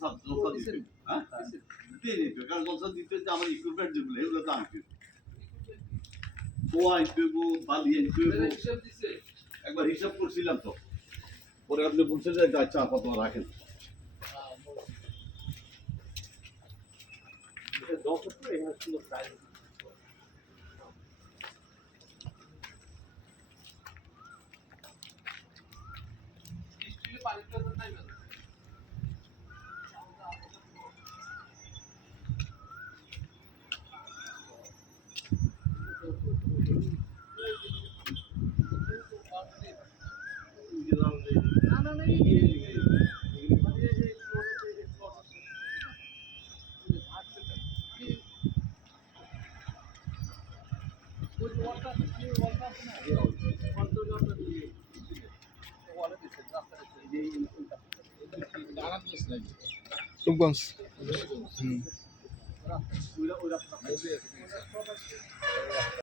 হ্যাঁ দিয়ে নিবে কারণ জলসা দিতে যে আমার ইকুইপমেন্ট যেগুলো এগুলো তো আনবে ও আনবে বালি আনবে একবার হিসাব করছিলাম তো পরে আপনি বলছেন যে আচ্ছা আপাতত রাখেন রূপগঞ্জ